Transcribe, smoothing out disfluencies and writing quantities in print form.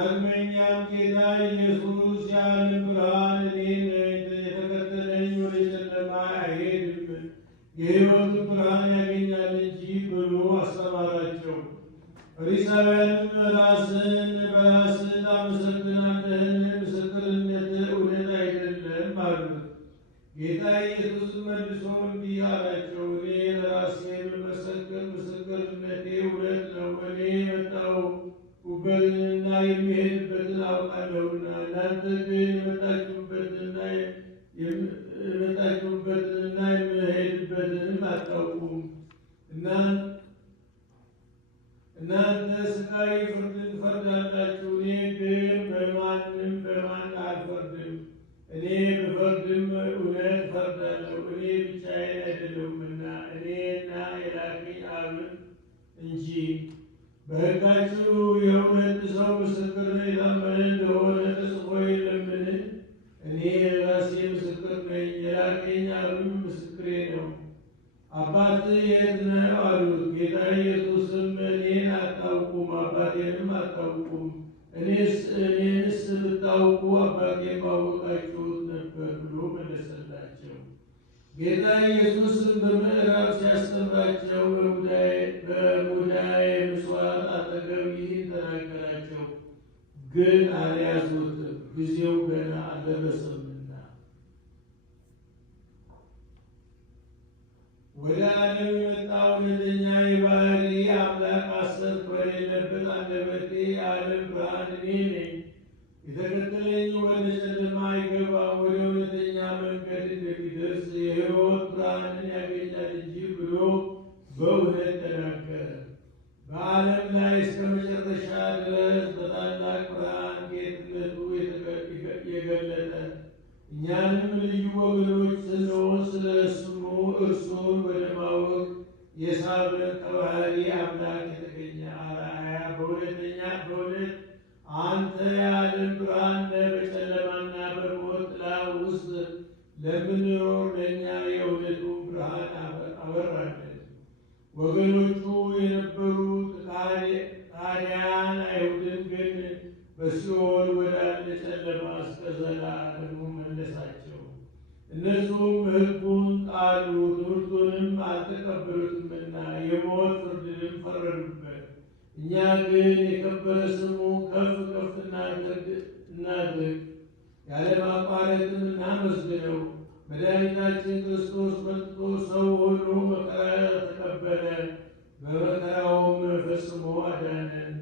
ዳግመኛም ጌታ ኢየሱስ የዓለም ብርሃን እኔ ነኝ፣ የተከተለኝ ወደ ጨለማ አይሄድም የሕይወት ብርሃን ያገኛል እንጂ ብሎ አስተማራቸው። ፈሪሳውያንም ራስን በራስህ ታመሰግናለህን? ምስክርነትህ እውነት አይደለም አሉት። ጌታ ኢየሱስ መልሶ እንዲህ አላቸው፣ እኔ ለራሴ ብመሰክር ምስክርነቴ እውነት ነው። እኔ የመጣሁበትንና የሚሄድበትን አውቃለሁና፣ እናንተ ግን የመጣችሁበትንና የምሄድበትንም አታውቁም። እናንተ ሥጋዊ ፍርድን ትፈርዳላችሁ፣ እኔ ግን በማን አልፈርድም። እኔ ብፈርድም እውነት እፈርዳለሁ፣ እኔ ብቻዬን አይደለሁምና እኔና የላከኝ አብን እንጂ። በሕጋችሁ የሁለት ሰው ምስክር የታመነ እንደሆነ ተጽፎ የለምን? እኔ ራሴ ምስክር ነኝ፣ የላከኝ አብም ምስክሬ ነው። አባትህ የት ነው አሉት። ጌታ ኢየሱስም እኔን አታውቁም፣ አባቴንም አታውቁም። እኔንስ ብታውቁ አባቴን ባወቃችሁት ነበር ብሎ መለሰላቸው። ጌታ ኢየሱስም በምዕራብ ሲያስተምራቸው በሙዳየ ምጽዋት አጠገብ ይህን ተናገራቸው፣ ግን አልያዙትም፣ ጊዜው ገና አልደረሰምና። ወደ ዓለም የመጣው እውነተኛ የባሕሪ አምላክ ሐሰት በሌለበት አንደበቴ የዓለም ብርሃን እኔ ነኝ። የተከተለኝ ወደ ጨለማ አይገባም፣ ወደ እውነተኛ መንገድ እንደሚደርስ የሕይወት ብርሃንን ያገኛል እንጂ ብሎ በእውነት ተናገረ። በዓለም ላይ እስከ መጨረሻ ድረስ በታላቅ ብርሃን ጌትነቱ የገለጠ እኛንም ልዩ ወገኖች ስንሆን ስለ ስሙ እርሱን ወደ ማወቅ የሳበን ከባሕሪ አምላክ የተገኘ አርአያ በእውነት አንተ የዓለም ብርሃን ነህ። በጨለማና በሞት ጥላ ውስጥ ለምንኖር ለእኛ የእውነቱን ብርሃን አበራለን። ወገኖቹ የነበሩት ጣሊያን አይሁድን ግን በሲኦል ወዳለ ጨለማ እስከ ዘላለሙ መለሳቸው። እነሱም ሕጉን ጣሉ፣ ትምህርቱንም አልተቀበሉትምና የሞት ፍርድንም ፈረዱበት። እኛ ግን የከበረ ስሙን ከፍ ከፍ እናድርግ፣ ያለማቋረጥም እናመስግነው። መድኃኒታችን ክርስቶስ መጥቶ ሰው ሁሉ መከራ ተቀበለ፣ በመከራውም ፈጽሞ አዳነን።